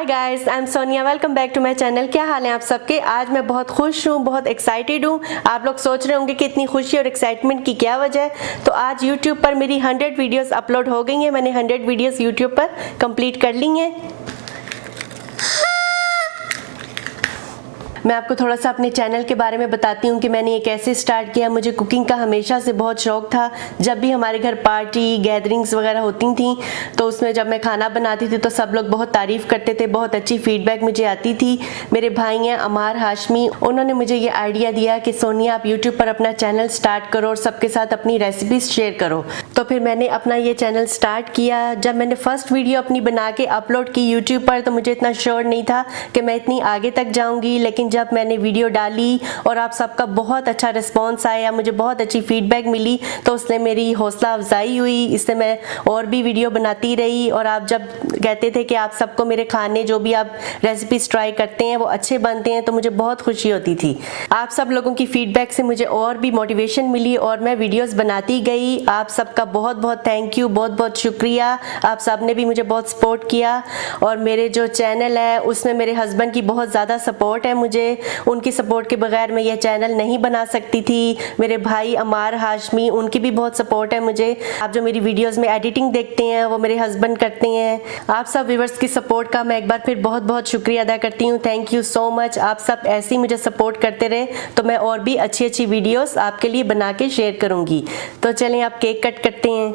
Hi guys, I am Sonia. Welcome back to my channel. क्या हाल है आप सबके? आज मैं बहुत खुश हूँ, बहुत एक्साइटेड हूँ। आप लोग सोच रहे होंगे कि इतनी खुशी और एक्साइटमेंट की क्या वजह है। तो आज YouTube पर मेरी 100 वीडियोस अपलोड हो गई हैं। मैंने 100 वीडियोस YouTube पर कंप्लीट कर ली हैं। मैं आपको थोड़ा सा अपने चैनल के बारे में बताती हूँ कि मैंने ये कैसे स्टार्ट किया। मुझे कुकिंग का हमेशा से बहुत शौक था। जब भी हमारे घर पार्टी गैदरिंग्स वगैरह होती थी तो उसमें जब मैं खाना बनाती थी तो सब लोग बहुत तारीफ़ करते थे, बहुत अच्छी फीडबैक मुझे आती थी। मेरे भाई हैं अमार हाशमी, उन्होंने मुझे ये आइडिया दिया कि सोनिया आप यूट्यूब पर अपना चैनल स्टार्ट करो और सबके साथ अपनी रेसिपीज़ शेयर करो। तो फिर मैंने अपना ये चैनल स्टार्ट किया। जब मैंने फर्स्ट वीडियो अपनी बना के अपलोड की यूट्यूब पर तो मुझे इतना श्योर नहीं था कि मैं इतनी आगे तक जाऊँगी, लेकिन जब मैंने वीडियो डाली और आप सबका बहुत अच्छा रिस्पांस आया, मुझे बहुत अच्छी फीडबैक मिली, तो उसने मेरी हौसला अफजाई हुई। इससे मैं और भी वीडियो बनाती रही। और आप जब कहते थे कि आप सबको मेरे खाने जो भी आप रेसिपीज ट्राई करते हैं वो अच्छे बनते हैं, तो मुझे बहुत खुशी होती थी। आप सब लोगों की फीडबैक से मुझे और भी मोटिवेशन मिली और मैं वीडियोस बनाती गई। आप सबका बहुत बहुत थैंक यू, बहुत बहुत शुक्रिया। आप सब ने भी मुझे बहुत सपोर्ट किया। और मेरे जो चैनल है उसमें मेरे हस्बैंड की बहुत ज़्यादा सपोर्ट है। मुझे उनकी सपोर्ट के बगैर मैं ये चैनल नहीं बना सकती थी। मेरे भाई अमार हाशमी, उनकी भी बहुत सपोर्ट है मुझे। आप जो मेरी वीडियोस में एडिटिंग देखते हैं वो मेरे हस्बैंड करते हैं। आप सब व्यूअर्स की सपोर्ट का मैं एक बार फिर बहुत बहुत शुक्रिया अदा करती हूँ। Thank you so much. आप सब ऐसे ही मुझे सपोर्ट करते रहे तो मैं और भी अच्छी अच्छी वीडियोस आपके लिए बना के शेयर करूँगी। तो चलें आप केक कट करते हैं।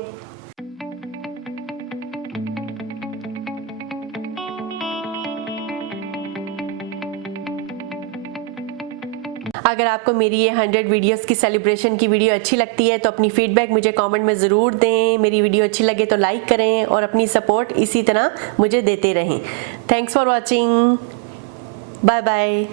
अगर आपको मेरी ये 100 वीडियोस की सेलिब्रेशन की वीडियो अच्छी लगती है तो अपनी फीडबैक मुझे कमेंट में ज़रूर दें। मेरी वीडियो अच्छी लगे तो लाइक करें और अपनी सपोर्ट इसी तरह मुझे देते रहें। Thanks for watching. Bye bye.